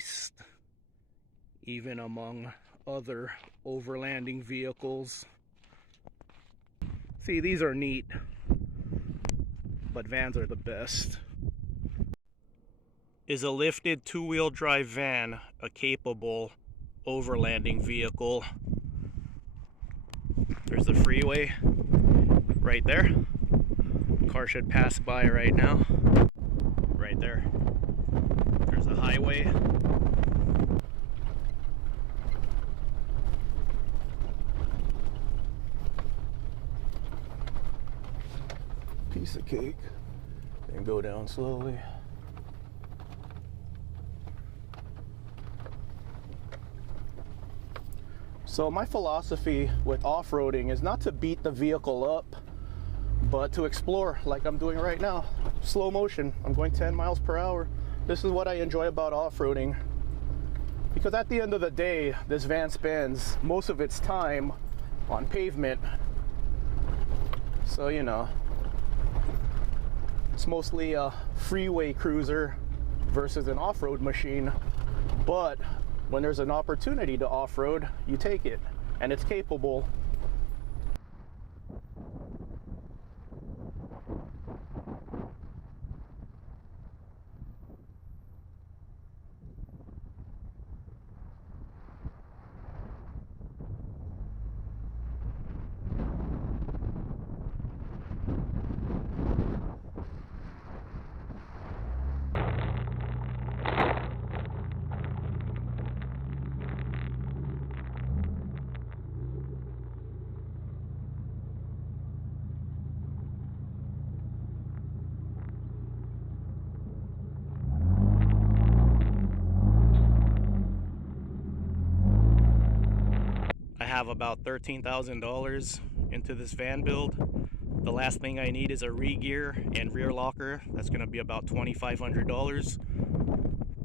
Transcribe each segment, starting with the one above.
beast, even among other overlanding vehicles. See, these are neat, but vans are the best. Is a lifted two-wheel drive van a capable overlanding vehicle? There's the freeway right there. Car should pass by right now. Right there. There's the highway. Piece of cake. Then go down slowly. So my philosophy with off-roading is not to beat the vehicle up, but to explore like I'm doing right now. Slow motion. I'm going 10 miles per hour. This is what I enjoy about off-roading. Because at the end of the day, this van spends most of its time on pavement. So, you know, it's mostly a freeway cruiser versus an off-road machine. But when there's an opportunity to off-road, you take it, and it's capable. I have about $13,000 into this van build. The last thing I need is a re-gear and rear locker. That's going to be about $2,500.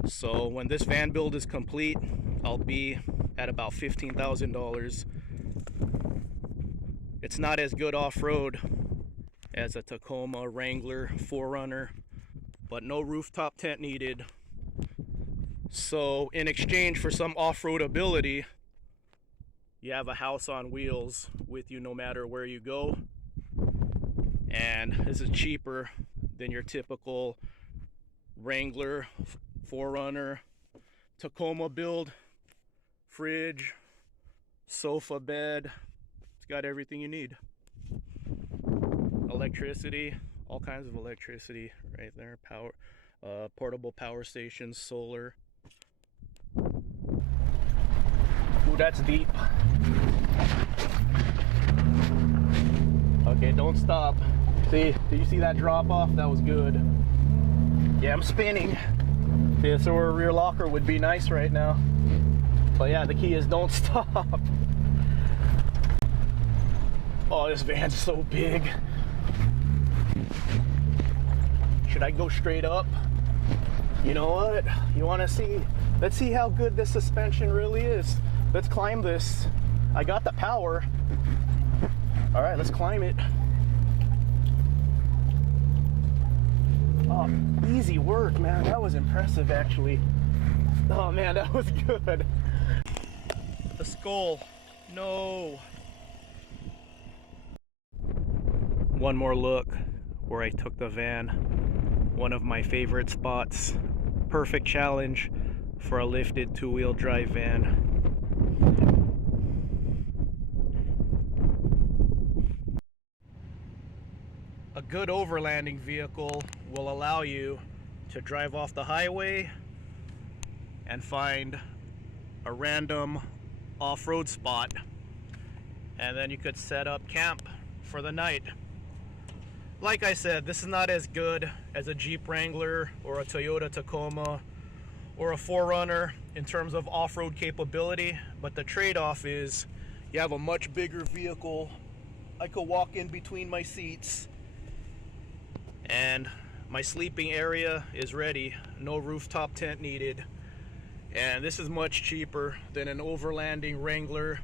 So when this van build is complete, I'll be at about $15,000. It's not as good off-road as a Tacoma, Wrangler, 4Runner, but no rooftop tent needed. So in exchange for some off-road ability, you have a house on wheels with you no matter where you go. And this is cheaper than your typical Wrangler, 4Runner, Tacoma build. Fridge, sofa bed, it's got everything you need. Electricity, all kinds of electricity right there. Power, portable power stations, solar. Ooh, that's deep. Okay, don't stop. See, did you see that drop off? That was good. Yeah, I'm spinning. See, so a rear locker would be nice right now. But yeah, the key is don't stop. Oh, this van's so big. Should I go straight up? You know what? You want to see? Let's see how good this suspension really is. Let's climb this. I got the power. All right, let's climb it. Oh, easy work, man. That was impressive, actually. Oh man, that was good. The skull. No. One more look where I took the van. One of my favorite spots. Perfect challenge for a lifted two-wheel drive van. A good overlanding vehicle will allow you to drive off the highway and find a random off-road spot, and then you could set up camp for the night. Like I said, this is not as good as a Jeep Wrangler or a Toyota Tacoma or a 4Runner in terms of off-road capability, but the trade-off is you have a much bigger vehicle. I could walk in between my seats, and my sleeping area is ready. No rooftop tent needed. And this is much cheaper than an overlanding Wrangler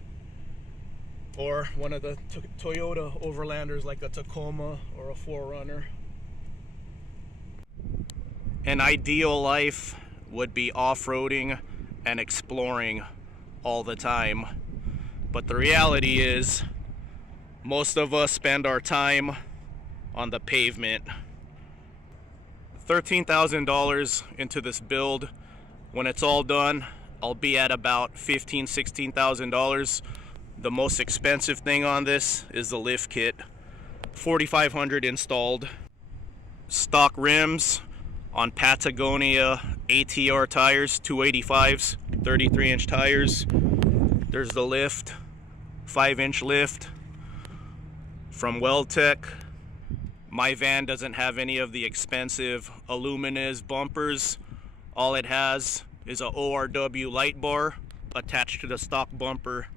or one of the Toyota overlanders like a Tacoma or a 4Runner. An ideal life would be off-roading and exploring all the time. But the reality is, most of us spend our time on the pavement. $13,000 into this build. When it's all done, I'll be at about $15,000–$16,000. The most expensive thing on this is the lift kit. $4,500 installed. Stock rims on Patagonia ATR tires, 285s, 33-inch tires. There's the lift, 5-inch lift from Weldtech. My van doesn't have any of the expensive Aluminez bumpers. All it has is a ORW light bar attached to the stock bumper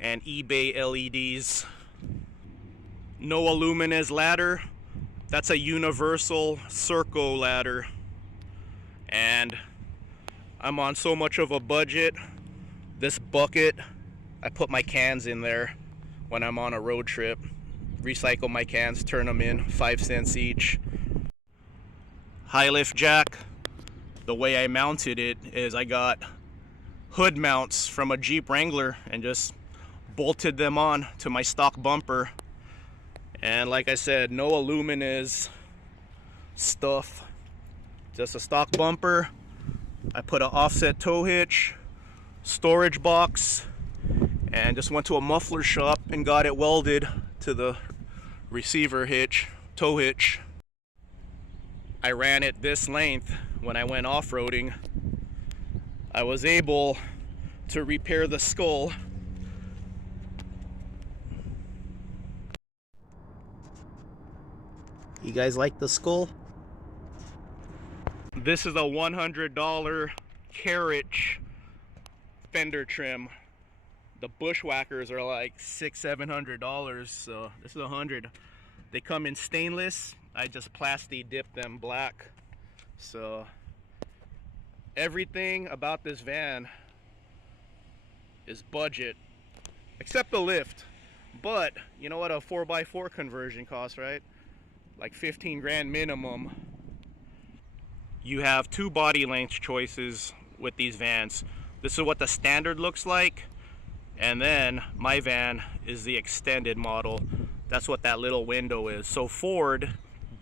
and eBay LEDs. No Aluminez ladder. That's a universal Serco ladder. And I'm on so much of a budget. This bucket, I put my cans in there when I'm on a road trip. Recycle my cans, turn them in, 5 cents each. High lift jack. The way I mounted it is I got hood mounts from a Jeep Wrangler and just bolted them on to my stock bumper. And like I said, no Aluminez stuff, just a stock bumper. I put an offset tow hitch, storage box, and just went to a muffler shop and got it welded to the receiver hitch, tow hitch. I ran it this length when I went off-roading. I was able to repair the skull. You guys like the skull? This is a $100 carriage fender trim. The Bushwhackers are like $600–$700, so this is $100. They come in stainless. I just plasti dipped them black. So everything about this van is budget, except the lift. But you know what a 4x4 conversion costs, right? Like 15 grand minimum. You have 2 body length choices with these vans. This is what the standard looks like, and then my van is the extended model. That's what that little window is. So Ford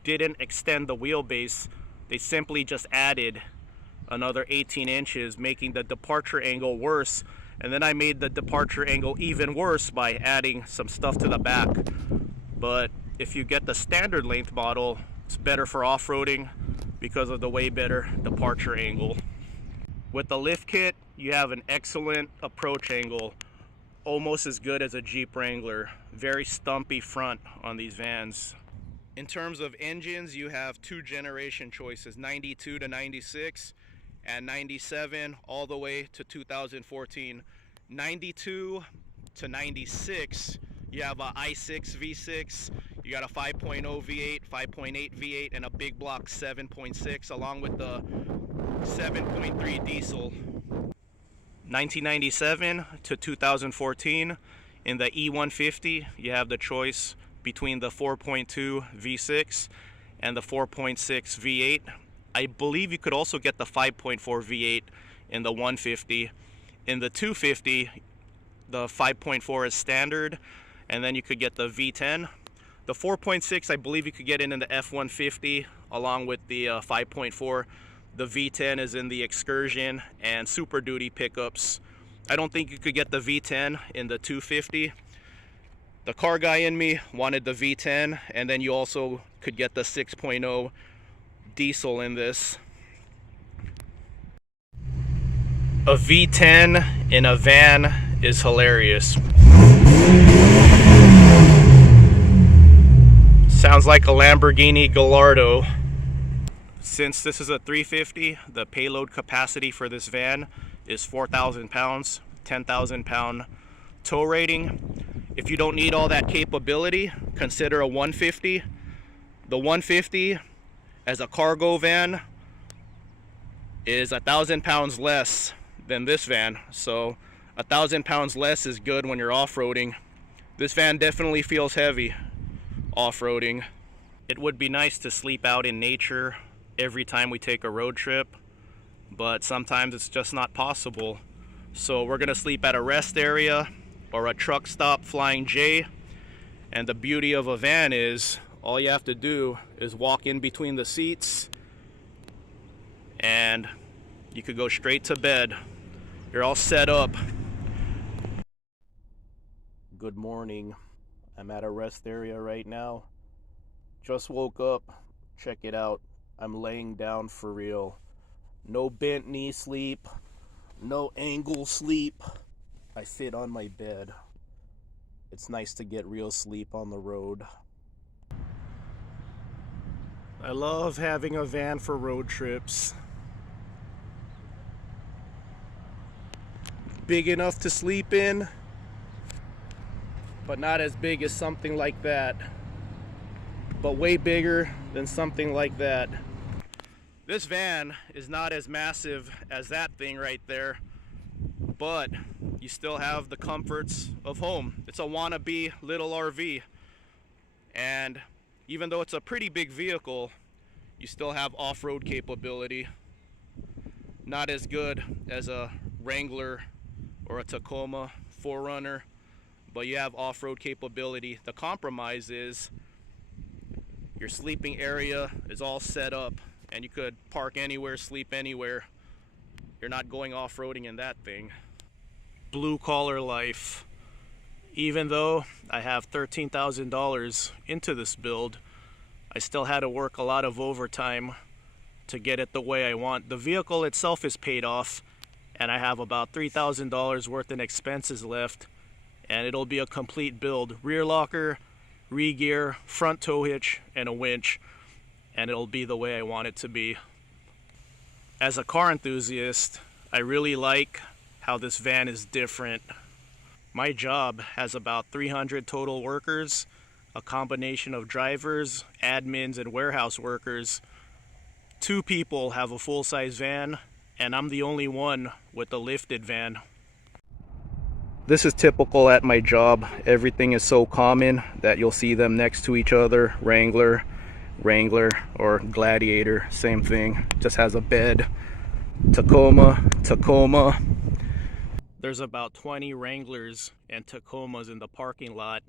didn't extend the wheelbase, they simply just added another 18 inches, making the departure angle worse. And then I made the departure angle even worse by adding some stuff to the back. But if you get the standard length model, it's better for off-roading because of the way better departure angle. With the lift kit, you have an excellent approach angle, almost as good as a Jeep Wrangler. Very stumpy front on these vans. In terms of engines, you have 2 generation choices, 92 to 96 and 97 all the way to 2014. 92 to 96, you have a i6 V6, you got a 5.0 V8, 5.8 V8, and a big block 7.6 along with the 7.3 diesel. 1997 to 2014, in the E150, you have the choice between the 4.2 V6 and the 4.6 V8. I believe you could also get the 5.4 V8 in the 150. In the 250, the 5.4 is standard, and then you could get the V10. The 4.6, I believe you could get in the F-150 along with the 5.4. The V10 is in the Excursion and Super Duty pickups. I don't think you could get the V10 in the 250. The car guy in me wanted the V10, and then you also could get the 6.0 diesel in this. A V10 in a van is hilarious. Sounds like a Lamborghini Gallardo. Since this is a 350, the payload capacity for this van is 4,000 pounds, 10,000 pound tow rating. If you don't need all that capability, consider a 150. The 150 as a cargo van is 1,000 pounds less than this van. So 1,000 pounds less is good when you're off-roading. This van definitely feels heavy off-roading. It would be nice to sleep out in nature every time we take a road trip, but sometimes it's just not possible. So we're gonna sleep at a rest area or a truck stop flying J. And the beauty of a van is all you have to do is walk in between the seats and you could go straight to bed. You're all set up. Good morning. I'm at a rest area right now. Just woke up. Check it out. I'm laying down for real. No bent knee sleep. No angle sleep. I sit on my bed. It's nice to get real sleep on the road. I love having a van for road trips. Big enough to sleep in, but not as big as something like that. But way bigger than something like that. This van is not as massive as that thing right there, but you still have the comforts of home. It's a wannabe little RV, and even though it's a pretty big vehicle, you still have off-road capability. Not as good as a Wrangler or a Tacoma 4Runner, but you have off-road capability. The compromise is your sleeping area is all set up and you could park anywhere, sleep anywhere. You're not going off-roading in that thing. Blue collar life. Even though I have $13,000 into this build, I still had to work a lot of overtime to get it the way I want. The vehicle itself is paid off and I have about $3,000 worth in expenses left, and it'll be a complete build. Rear locker, re-gear, front tow hitch, and a winch, and it'll be the way I want it to be. As a car enthusiast, I really like how this van is different. My job has about 300 total workers, a combination of drivers, admins, and warehouse workers. 2 people have a full-size van, and I'm the only one with a lifted van. This is typical at my job. Everything is so common that you'll see them next to each other. Wrangler, or Gladiator, same thing, just has a bed. Tacoma. There's about 20 Wranglers and Tacomas in the parking lot,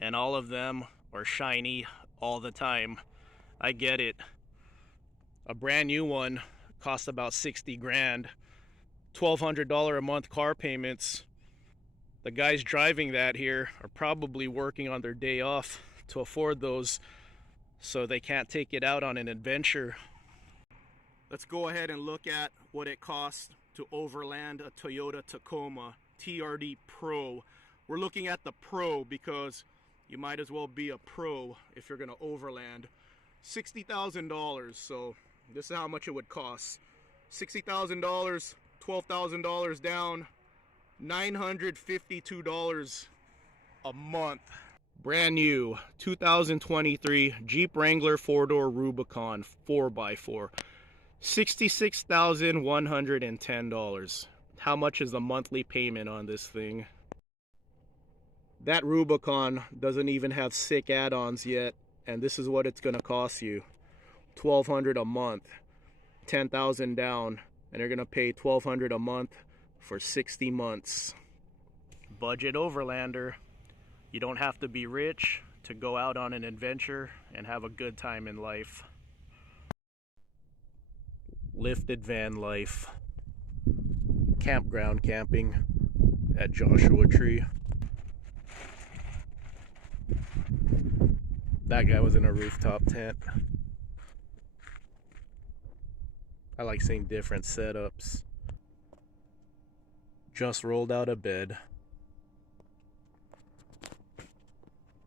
and all of them are shiny all the time. I get it. A brand new one costs about 60 grand. $1,200 a month car payments. The guys driving that here are probably working on their day off to afford those, so they can't take it out on an adventure. Let's go ahead and look at what it costs to overland a Toyota Tacoma TRD Pro. We're looking at the Pro because you might as well be a pro if you're gonna overland. $60,000, so this is how much it would cost. $60,000, $12,000 down, $952 a month. Brand new 2023 Jeep Wrangler 4-door Rubicon 4x4. $66,110. How much is the monthly payment on this thing? That Rubicon doesn't even have sick add-ons yet, and this is what it's gonna cost you. $1,200 a month, $10,000 down, and you're gonna pay $1,200 a month for 60 months. Budget overlander. You don't have to be rich to go out on an adventure and have a good time in life. Lifted van life. Campground camping at Joshua Tree. That guy was in a rooftop tent. I like seeing different setups. Just rolled out of bed.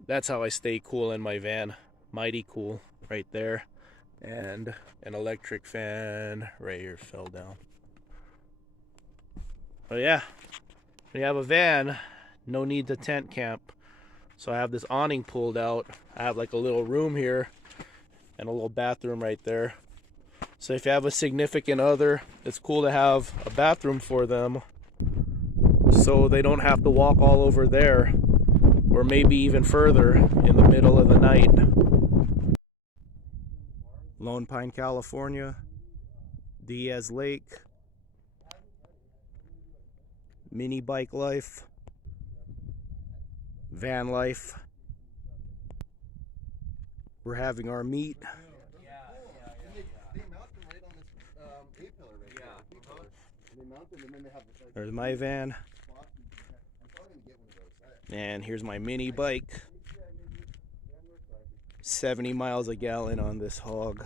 That's how I stay cool in my van. Mighty cool right there. And an electric fan right here fell down. But yeah, when you have a van, no need to tent camp. So I have this awning pulled out. I have like a little room here and a little bathroom right there. So if you have a significant other, it's cool to have a bathroom for them so they don't have to walk all over there, or maybe even further in the middle of the night. Lone Pine, California. Diaz Lake, mini bike life, van life. We're having our meet. They mount them right on this A-pillar right there. B-pillar. And they mount them and then they have like, There's my van. I'm probably gonna get one of those. And here's my mini bike. 70 miles a gallon on this hog.